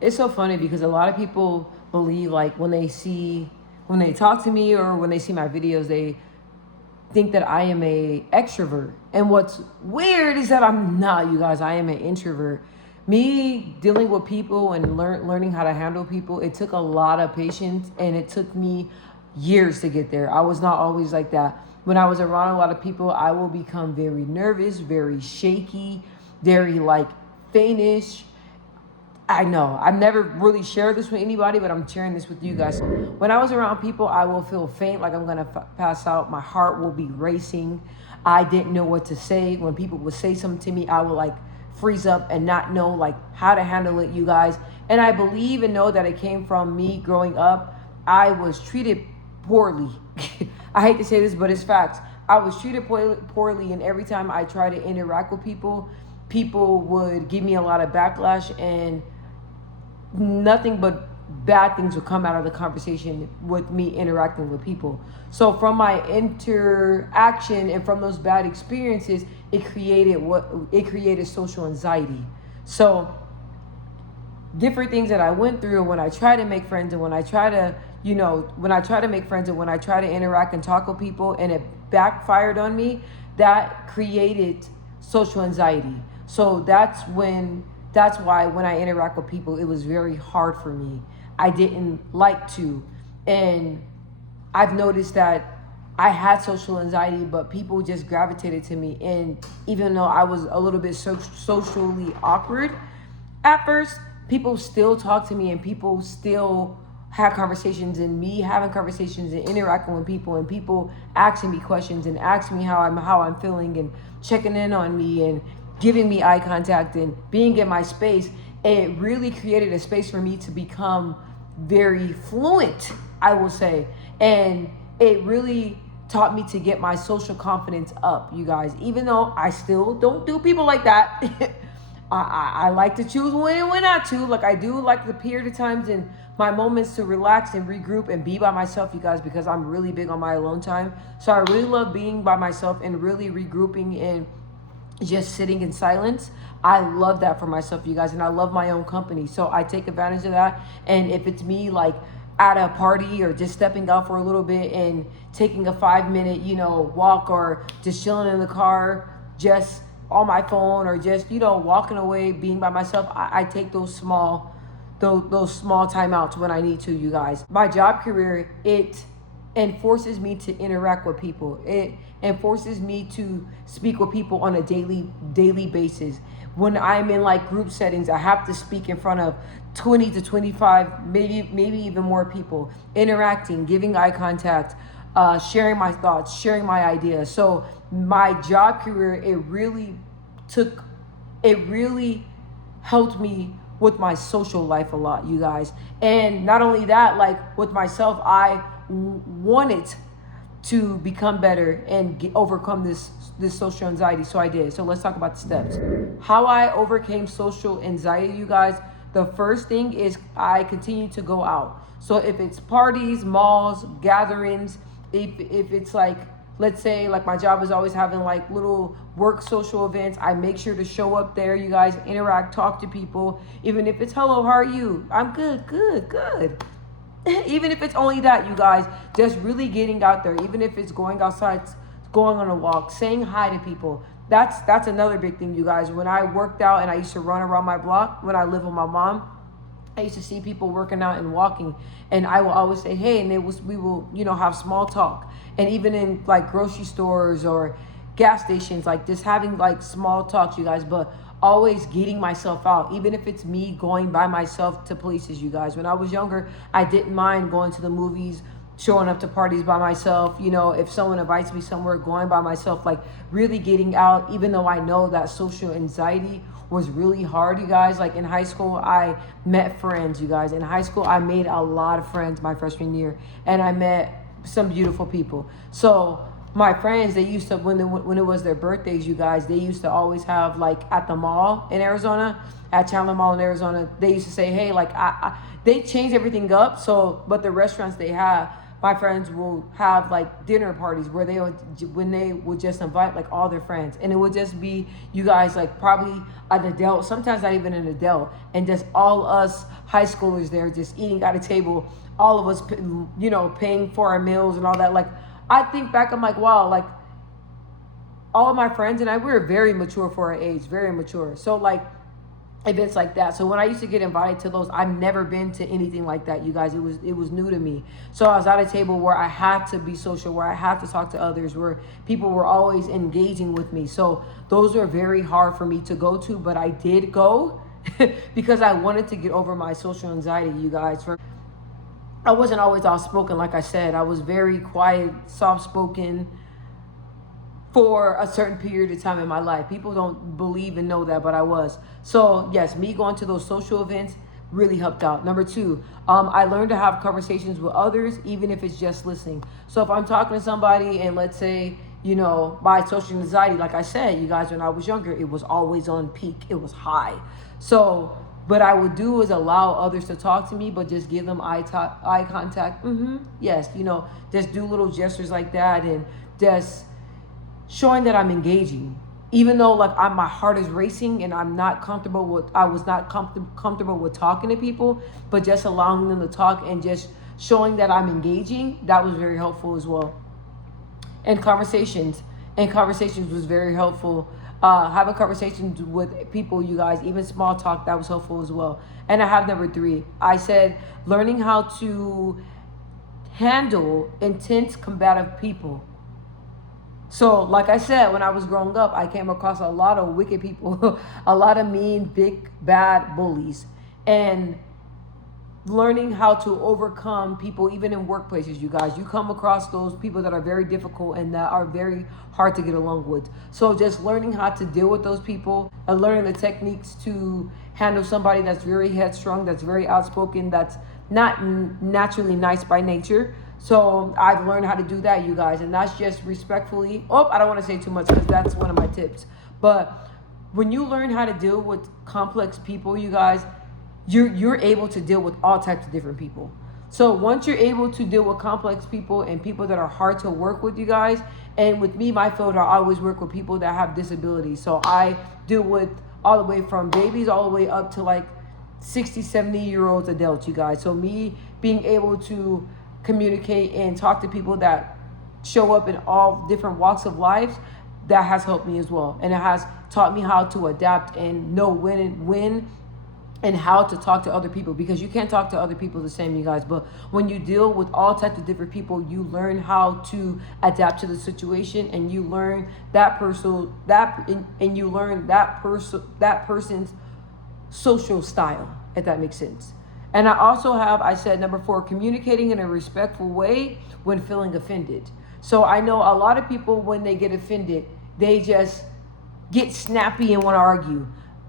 It's so funny because a lot of people believe like when they talk to me or when they see my videos, they think that I am a extrovert. And what's weird is that I'm not, you guys. I am an introvert. Me dealing with people and learning how to handle people, it took a lot of patience and it took me years to get there. I was not always like that. When I was around a lot of people, I will become very nervous, very shaky, very like faintish. I know. I've never really shared this with anybody, but I'm sharing this with you guys. When I was around people, I will feel faint, like I'm going to pass out. My heart will be racing. I didn't know what to say. When people would say something to me, I would like freeze up and not know like how to handle it, you guys. And I believe and know that it came from me growing up. I was treated poorly. I hate to say this, but it's facts. I was treated poorly, and every time I try to interact with people, people would give me a lot of backlash, and nothing but bad things would come out of the conversation with me interacting with people. So from my interaction and from those bad experiences, it created social anxiety. So different things that I went through when I try to make friends and when I try to, when I try to make friends and when I try to interact and talk with people and it backfired on me, that created social anxiety. So that's why when I interact with people, it was very hard for me. I didn't like to. And I've noticed that I had social anxiety, but people just gravitated to me. And even though I was a little bit socially awkward at first, people still talk to me and people still had conversations, and me having conversations and interacting with people and people asking me questions and asking me how I'm feeling and checking in on me and giving me eye contact and being in my space. It really created a space for me to become very fluent, I will say. And it really taught me to get my social confidence up, you guys. Even though I still don't do people like that. I like to choose when and when not to. Like I do like the period of times and my moments to relax and regroup and be by myself, you guys, because I'm really big on my alone time. So I really love being by myself and really regrouping and just sitting in silence. I love that for myself, you guys, and I love my own company. So I take advantage of that. And if it's me like at a party or just stepping out for a little bit and taking a 5 minute, walk or just chilling in the car, just on my phone or just, walking away, being by myself, I take those small timeouts when I need to, you guys. My job career, it enforces me to interact with people. It enforces me to speak with people on a daily basis. When I'm in like group settings, I have to speak in front of 20 to 25, maybe even more people, interacting, giving eye contact, sharing my thoughts, sharing my ideas. So my job career, it really helped me with my social life a lot, you guys. And not only that, like with myself, I wanted to become better and overcome this social anxiety. So I did. So let's talk about the steps. How I overcame social anxiety, you guys. The first thing is I continue to go out. So if it's parties, malls, gatherings, if it's like, let's say like my job is always having like little work social events, I make sure to show up there, you guys, interact, talk to people. Even if it's hello, how are you? I'm good. Even if it's only that, you guys, just really getting out there. Even if it's going outside, going on a walk, saying hi to people. That's another big thing, you guys. When I worked out and I used to run around my block when I lived with my mom, I used to see people working out and walking, and I will always say, hey, and we will, have small talk. And even in like grocery stores or gas stations, like just having like small talks, you guys, but always getting myself out, even if it's me going by myself to places, you guys. When I was younger, I didn't mind going to the movies, showing up to parties by myself. If someone invites me somewhere, going by myself, like really getting out, even though I know that social anxiety was really hard, you guys. Like in high school, I met friends, you guys. In high school, I made a lot of friends my freshman year, and I met some beautiful people. So my friends, they used to, when it was their birthdays, you guys, they used to always have like at the mall in Arizona, at Chandler Mall in Arizona, they used to say, hey, like they changed everything up. So, but the restaurants they have, my friends will have like dinner parties where when they would just invite like all their friends, and it would just be you guys, like probably an adult, sometimes not even an adult, and just all us high schoolers there just eating at a table, all of us, paying for our meals and all that. Like, I think back, I'm like, wow, like all of my friends and I, we were very mature for our age, very mature. So like events like that. So when I used to get invited to those, I've never been to anything like that, you guys. It was new to me. So I was at a table where I had to be social, where I had to talk to others, where people were always engaging with me. So those were very hard for me to go to, but I did go because I wanted to get over my social anxiety, you guys. I wasn't always outspoken, like I said. I was very quiet, soft spoken for a certain period of time in my life. People don't believe and know that, but I was. So yes, me going to those social events really helped out. Number two, I learned to have conversations with others, even if it's just listening. So if I'm talking to somebody and let's say, my social anxiety, like I said, you guys, when I was younger, it was always on peak. It was high. So what I would do is allow others to talk to me, but just give them eye contact. Yes, just do little gestures like that, and just showing that I'm engaging, even though like my heart is racing and I was not comfortable with talking to people, but just allowing them to talk and just showing that I'm engaging, that was very helpful as well. And conversations was very helpful. Having conversations with people, you guys, even small talk, that was helpful as well. And I have number three. I said learning how to handle intense combative people. So, like I said, when I was growing up, I came across a lot of wicked people, a lot of mean, big, bad bullies. And learning how to overcome people, even in workplaces, you guys. You come across those people that are very difficult and that are very hard to get along with. So just learning how to deal with those people and learning the techniques to handle somebody that's very headstrong, that's very outspoken, that's not naturally nice by nature. So I've learned how to do that, you guys, and that's just respectfully. I don't want to say too much because that's one of my tips. But when you learn how to deal with complex people, you guys, you're able to deal with all types of different people. So once you're able to deal with complex people and people that are hard to work with, you guys, and with me, my field, I always work with people that have disabilities. So I deal with all the way from babies all the way up to like 60, 70-year-olds adults, you guys. So me being able to communicate and talk to people that show up in all different walks of life, that has helped me as well. And it has taught me how to adapt and know when and how to talk to other people, because you can't talk to other people the same, you guys. But when you deal with all types of different people, you learn how to adapt to the situation, and you learn that person's social style, if that makes sense. And I said number 4, communicating in a respectful way when feeling offended. So I know a lot of people, when they get offended, they just get snappy and want to argue.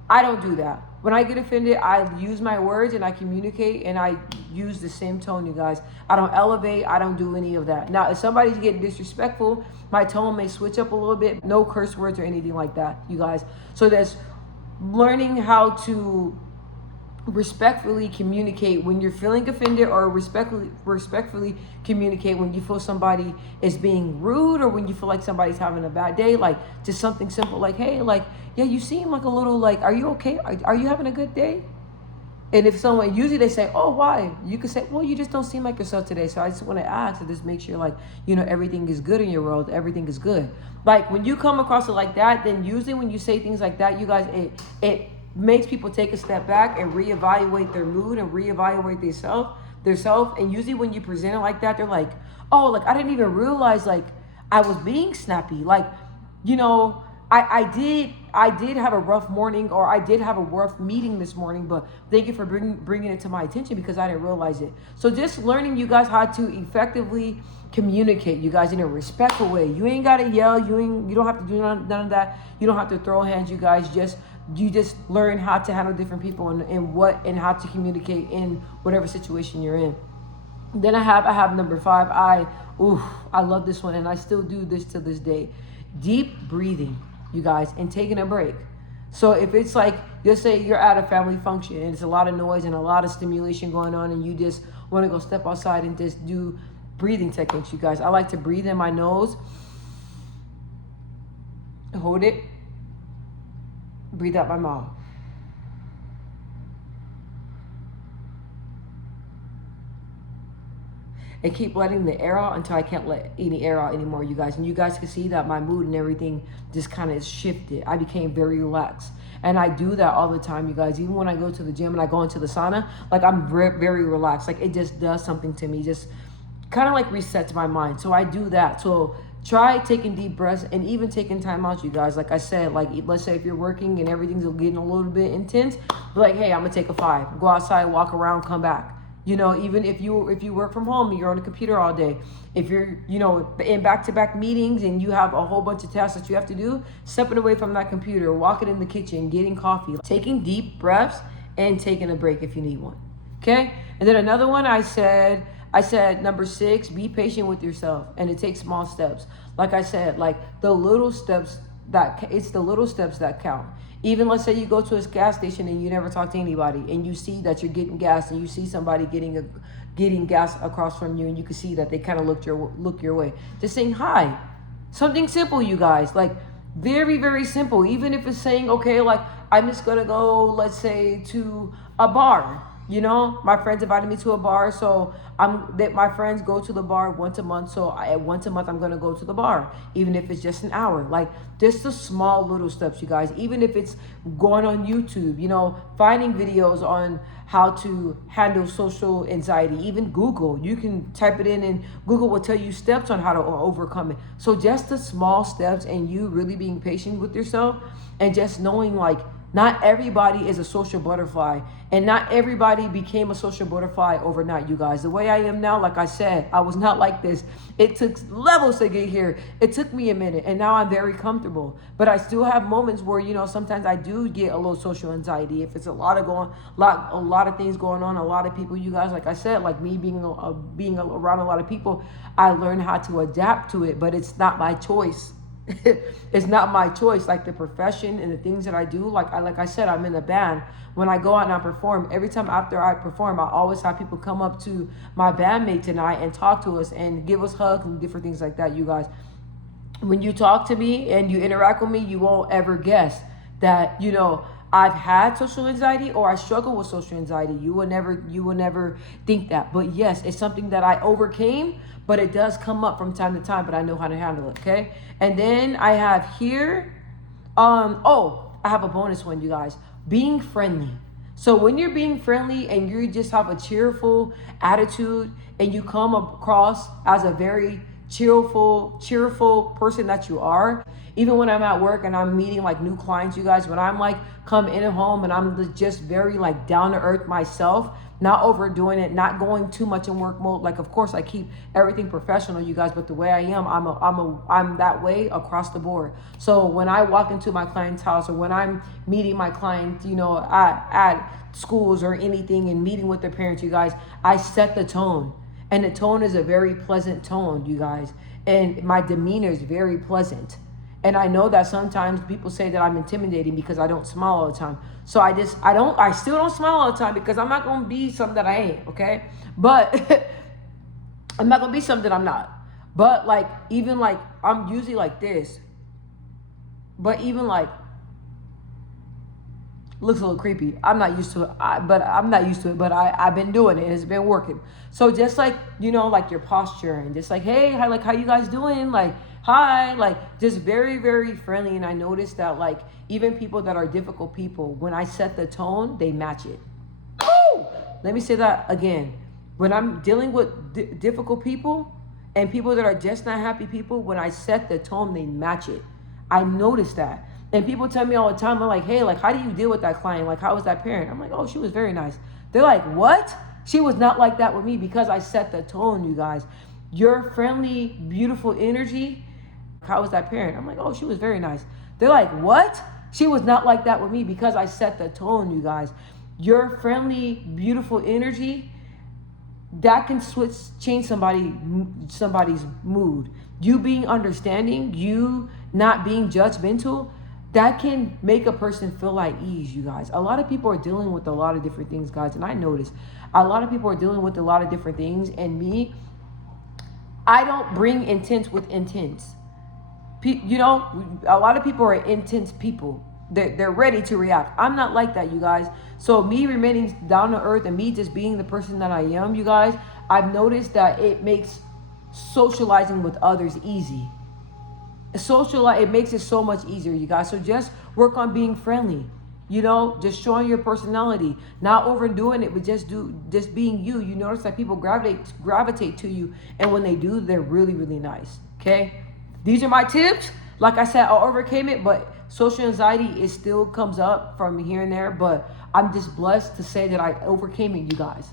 I don't do that. When I get offended, I use my words and I communicate, and I use the same tone, you guys. I don't elevate. I don't do any of that. Now, if somebody's getting disrespectful, my tone may switch up a little bit. No curse words or anything like that, you guys. So that's learning how to respectfully communicate when you're feeling offended, or respectfully communicate when you feel somebody is being rude, or when you feel like somebody's having a bad day. Like just something simple like, hey, like, yeah, you seem like a little, like, are you okay? Are you having a good day? And if someone, usually they say, oh, why? You could say, well, you just don't seem like yourself today. So I just want to ask and just make sure, like, everything is good in your world. Everything is good. Like when you come across it like that, then usually when you say things like that, you guys, it makes people take a step back and reevaluate their mood and reevaluate their self. And usually when you present it like that, they're like, oh, like I didn't even realize like I was being snappy. Like, I did have a rough morning, or I did have a rough meeting this morning, but thank you for bringing it to my attention, because I didn't realize it. So just learning, you guys, how to effectively communicate, you guys, in a respectful way. You ain't got to yell. You don't have to do none of that. You don't have to throw hands, you guys. You just learn how to handle different people and how to communicate in whatever situation you're in. Then I have number 5. I love this one, and I still do this to this day. Deep breathing, you guys, and taking a break. So if it's like, just say you're at a family function and it's a lot of noise and a lot of stimulation going on, and you just want to go step outside and just do breathing techniques, you guys. I like to breathe in my nose, hold it, breathe out my mouth. And keep letting the air out until I can't let any air out anymore, you guys. And you guys can see that my mood and everything just kind of shifted. I became very relaxed. And I do that all the time, you guys. Even when I go to the gym and I go into the sauna, like I'm very relaxed. Like it just does something to me, just kind of like resets my mind. So I do that. So try taking deep breaths and even taking time out, you guys. Like I said, like let's say if you're working and everything's getting a little bit intense, be like, hey, I'm gonna take a 5. Go outside, walk around, come back. You know, even if you work from home, you're on the computer all day. If you're, you know, in back-to-back meetings and you have a whole bunch of tasks that you have to do, stepping away from that computer, walking in the kitchen, getting coffee, taking deep breaths, and taking a break if you need one. Okay? And then another one I said number 6, be patient with yourself, and it takes small steps. Like I said, like the little steps it's the little steps that count. Even let's say you go to a gas station and you never talk to anybody, and you see that you're getting gas, and you see somebody getting gas across from you, and you can see that they kind of look your way. Just saying hi, something simple, you guys. Like very simple. Even if it's saying, okay, like I'm just gonna go, let's say, to a bar. You know, my friends invited me to a bar, so my friends go to the bar once a month. So once a month, I'm gonna go to the bar, even if it's just an hour. Like just the small little steps, you guys. Even if it's going on YouTube, you know, finding videos on how to handle social anxiety. Even Google, you can type it in, and Google will tell you steps on how to overcome it. So just the small steps, and you really being patient with yourself, and just knowing like, not everybody is a social butterfly, and not everybody became a social butterfly overnight, you guys. The way I am now, like I said, I was not like this. It took levels to get here. It took me a minute, and now I'm very comfortable. But I still have moments where, you know, sometimes I do get a little social anxiety. If it's a lot of things going on, a lot of people, you guys, like I said, like me being around a lot of people, I learned how to adapt to it, but it's not my choice. It's not my choice. Like the profession and the things that I do, like I said, I'm in a band. When I go out and I perform, every time after I perform, I always have people come up to my bandmate tonight and talk to us and give us hugs and different things like that, you guys. When you talk to me and you interact with me, you won't ever guess that, you know, I've had social anxiety or I struggle with social anxiety. You will never think that. But yes, it's something that I overcame, but it does come up from time to time, but I know how to handle it, okay? And then I have here, I have a bonus one, you guys. Being friendly. So when you're being friendly and you just have a cheerful attitude and you come across as a very cheerful person that you are, even when I'm at work and I'm meeting like new clients, you guys, when I'm like come in at home and I'm just very like down to earth myself, not overdoing it, not going too much in work mode. Like, of course, I keep everything professional, you guys, but the way I am, I'm that way across the board. So when I walk into my client's house or when I'm meeting my client, you know, at schools or anything and meeting with their parents, you guys, I set the tone. And the tone is a very pleasant tone, you guys. And my demeanor is very pleasant. And I know that sometimes people say that I'm intimidating because I don't smile all the time. So I still don't smile all the time because I'm not going to be something that I ain't, okay? But I'm not going to be something I'm not. But like, even like, I'm usually like this. But even like, looks a little creepy. I'm not used to it, but I've been doing it and it's been working. So just like, you know, like your posture and just like, hey, hi, like, how you guys doing? Like, hi, like just very friendly. And I noticed that like even people that are difficult people, when I set the tone, they match it. Oh, let me say that again. When I'm dealing with difficult people and people that are just not happy people, when I set the tone, they match it. I noticed that. And people tell me all the time, I'm like, hey, like, how do you deal with that client? Like, how was that parent? I'm like, oh, she was very nice. They're like, what? She was not like that with me because I set the tone, you guys. Your friendly, beautiful energy. How was that parent? I'm like, oh, she was very nice. They're like, what? She was not like that with me because I set the tone, you guys. Your friendly, beautiful energy, that can change somebody's mood. You being understanding, you not being judgmental, that can make a person feel at ease, you guys. A lot of people are dealing with a lot of different things, guys. And I noticed a lot of people are dealing with a lot of different things. And me, I don't bring intense with intense. You know, a lot of people are intense people. They're ready to react. I'm not like that, you guys. So me remaining down to earth and me just being the person that I am, you guys, I've noticed that it makes socializing with others easy. It makes it so much easier, you guys. So just work on being friendly. You know, just showing your personality, not overdoing it, but just being you. You notice that people gravitate to you, and when they do, they're really, really nice. Okay, these are my tips. Like I said, I overcame it, but social anxiety it still comes up from here and there. But I'm just blessed to say that I overcame it, you guys.